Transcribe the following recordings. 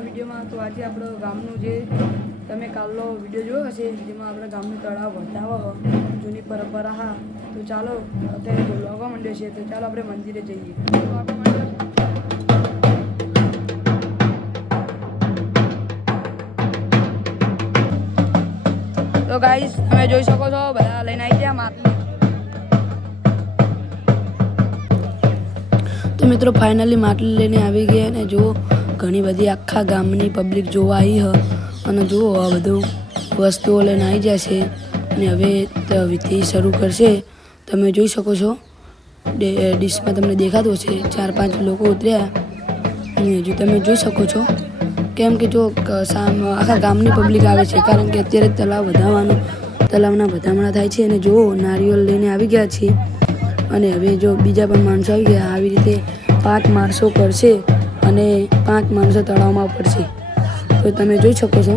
નવા વિડીયોમાં. તો આજે આપણો ગામનું જે તમે કાલનો વિડીયો જોયો હશે જેમાં આપણા ગામનું તળાવ બતાવો જૂની પરંપરા. હા, તો ચાલો અત્યારે બોલવા માંડ્યો છે, તો ચાલો આપણે મંદિરે જઈએ. તો ગાઈસ તમે જોઈ શકો છો બધા લઈને આવી ગયા માટલી. તો મિત્રો ફાઇનલી માટલી લઈને આવી ગયા અને જુઓ ઘણી બધી આખા ગામની પબ્લિક જોવા આવી હ અને જુઓ આ બધું વસ્તુઓ લઈને આવી જશે અને હવે વિધિ શરૂ કરશે. તમે જોઈ શકો છો ડીશમાં તમને દેખાતું છે 4-5 લોકો ઉતર્યા અને હજુ તમે જોઈ શકો છો કેમ કે જો આખા ગામની પબ્લિક આવે છે કારણ કે અત્યારે તલાવના વધામણા થાય છે અને જુઓ નારિયેળ લઈને આવી ગયા છે અને હવે જો બીજા પણ માણસો આવી ગયા. આવી રીતે 5 માણસો કરશે અને 5 માણસો તળાવમાં પડશે. તો તમે જોઈ શકો છો.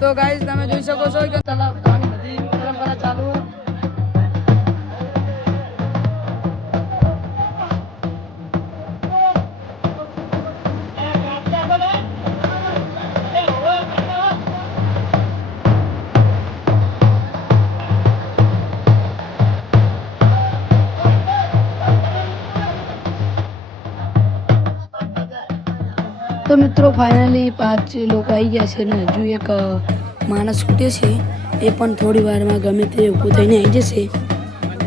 તો ગાઈસ તમે જોઈ શકો છો કે તળાવ બધી પરંપરા ચાલુ. તો મિત્રો ફાઇનલી 5 લોકો આવી ગયા છે અને હજુ એક માણસ છૂટે છે. એ પણ થોડી વારમાં ગમે તે ઊભું થઈને આવી જશે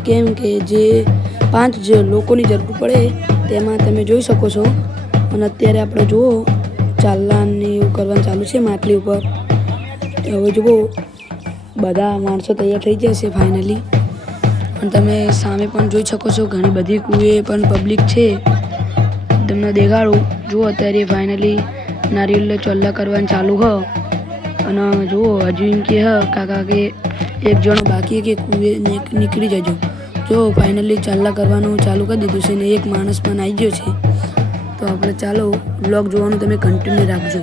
કેમ કે જે 5 લોકોની જરૂર પડે તેમાં તમે જોઈ શકો છો. અને અત્યારે આપણે જુઓ ચાલવાની એવું કરવાનું ચાલુ છે માટલી ઉપર. હવે જુઓ બધા માણસો તૈયાર થઈ જશે ફાઇનલી. અને તમે સામે પણ જોઈ શકો છો ઘણી બધી કુએ પણ પબ્લિક છે. તમને દેખાડું જુઓ અત્યારે ફાઇનલી નારિયેળ ચોલ્લા કરવાનું ચાલુ હ અને જુઓ હજુ એમ કે કાકા કે એક જણો બાકી કે કુએ નીકળી જજો. જો ફાઇનલી ચાલ્લા કરવાનું ચાલુ કરી દીધું છે ને એક માણસ પણ આવી ગયો છે. તો આપણે ચાલો બ્લોગ જોવાનું તમે કન્ટિન્યુ રાખજો.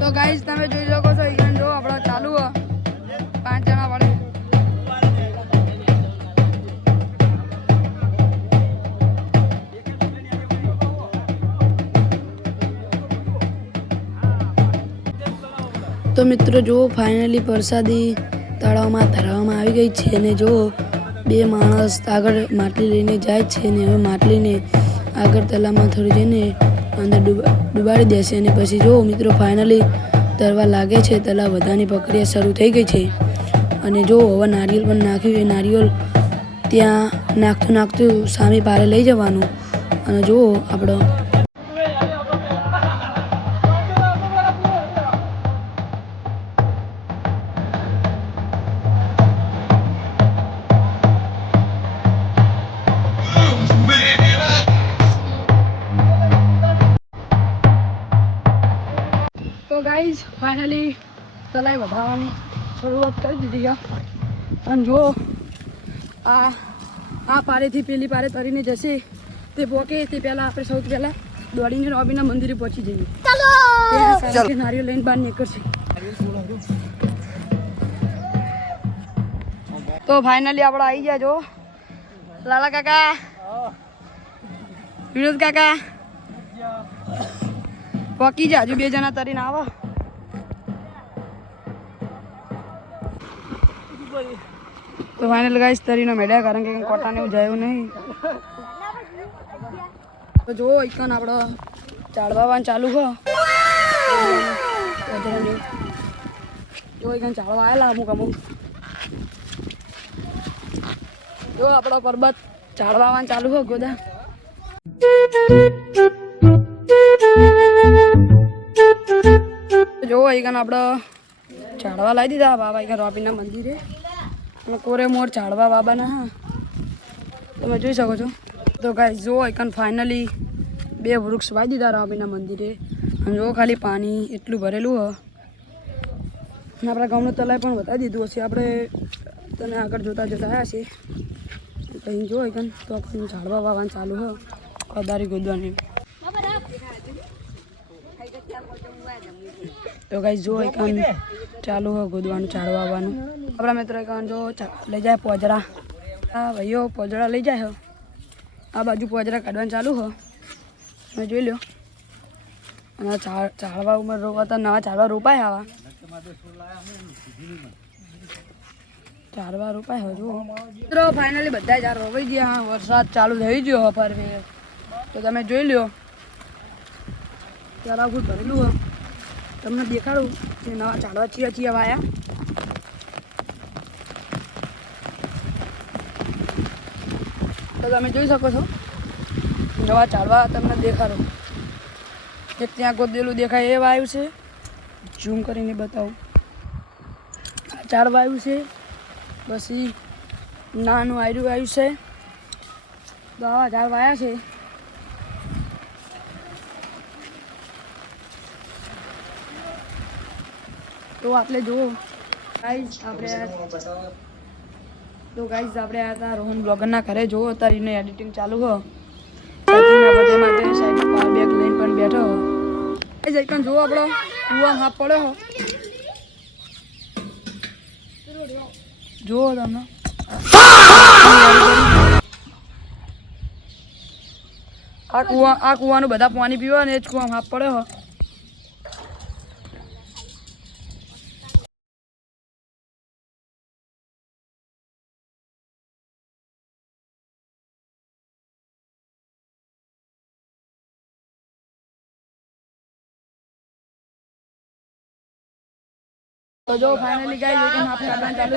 તો ગાઈસ તમે જોઈ શકો છો ઈવન જો આપણો ચાલુ 5 જણા વડે. તો મિત્રો જુઓ ફાઇનલી પ્રસાદી તળાવમાં ધરાવવામાં આવી ગઈ છે અને જુઓ 2 માણસ આગળ માટલી લઈને જાય છે અને હવે માટલીને આગળ તળાવમાં થોડી જઈને અંદર ડુબાડી દેશે અને પછી જુઓ મિત્રો ફાઇનલી તરવા લાગે છે. તળાવ બધાની પ્રક્રિયા શરૂ થઈ ગઈ છે અને જો હવે નારિયેળ પણ નાખ્યું. એ નારિયેળ ત્યાં નાખતું સામે પારે લઈ જવાનું અને જુઓ આપણો તો ગાઈસ ફાઇનલી તલાઈ વધારવાની શરૂઆત કરી દીધી છે અને જો આ પારેથી પેલી પારે તરીને જશે તે પોકે તે પહેલાં આપણે સૌથી પહેલાં દોડીને રોબીના મંદિરે પહોંચી જઈએ. ત્યાં નારિયેળ લઈને બહાર નીકળશે. તો ફાઇનલી આપણે આવી ગયા જો લાલા કાકા, વિનોદ કાકા પહોંચી જા. હજુ 2 જણા તરીને આવો. તો ફાઇનલ ગાઈસ તરીને મેળ્યા કારણ કે કોટાને એવું જયું નહીં. તો જો એકન આપણો ચાળવાનું ચાલુ હો. જો એકન ચાળવા આવેલા અમુક જો આપણો પર્વત ચાળવાનું ચાલુ હો ગોદા. જો એકન આપણે ચાળવા લાવી દીધા બાબા એકન રોબીના મંદિરે અને કોરે મોર ચાળવા બાબાના. હા, તમે જોઈ શકો છો. તો ગાઈસ જો એકન ફાઇનલી 2 વૃક્ષ વાવી દીધા રોબીના મંદિરે અને જો ખાલી પાણી એટલું ભરેલું હ અને આપણા ગામનું તલાઈ પણ વધારી દીધું હશે. આપણે તને આગળ જોતા આવ્યા છે અહીં જો એકન તો આપણે ઝાડવા વાવવાનું ચાલુ હ કદારી ગોદવાની. તો તો ગાઈસ જો એકન ચાલુ હો ગોદવાનું ઝાડવા આવવાનું આપણા મિત્રો એકન જો લઈ જાય પોજરા હા ભાઈઓ પોજરા લઈ જાય હો આ બાજુ પોજરા કાઢવાનું ચાલુ હો તમે જોઈ લો અને ઝાડવા ઉમર રોપાતા નવા ઝાડવા રોપાય આવા ઝાડવા રોપાય હો જુઓ મિત્રો ફાઇનલી બધા ઝાડ રોપાઈ ગયા હા વરસાદ ચાલુ થઈ ગયો ફર તો તમે જોઈ લો તળાવ ફૂટ ભરેલું હોય તમને દેખાડું કે નવા ઝાડવા ચિયા વાયા તો તમે જોઈ શકો છો નવા ઝાડવા તમને દેખાડો એક ત્યાં ગોદેલું દેખાય એ વાયુ છે ઝૂમ કરીને બતાવું આ ઝાડ વાયુ છે પછી નાનું આયરું વાયુ છે તો આવા ઝાડ વાયા છે તો આપણે જુઓ ગાઈઝ આપણે આ હતા રોહન બ્લોગરના ઘરે જુઓ અત્યારે એને એડિટિંગ ચાલુ હો બધે માટે સાઈડ પાવર બેગ લઈને પણ બેઠો હો ગાઈઝ એકન જુઓ આપણો કૂવા હાફ પડ્યો હો જુઓ તમે આ કૂવાનું બધા પાણી પીવા ને એ જ કૂવા હાફ પડ્યો હો તો જો ફાઇનલી ગાઈસ લેकिन આપણે કાઢવાનું ચાલુ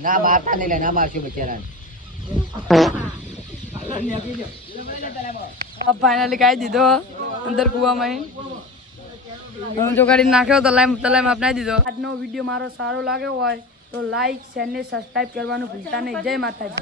ના મારતા નહીં લે ના મારશું બચારાને अब फाइनली गाय દીધો અંદર કૂવામાં હું જો કરી નાખ્યો તલાઈમાં અપનાવી દીધો આજનો વિડીયો મારો સારો લાગ્યો હોય તો લાઈક શેર ને સબસ્ક્રાઇબ કરવાનું ભૂલતા નહીં જય માતાજી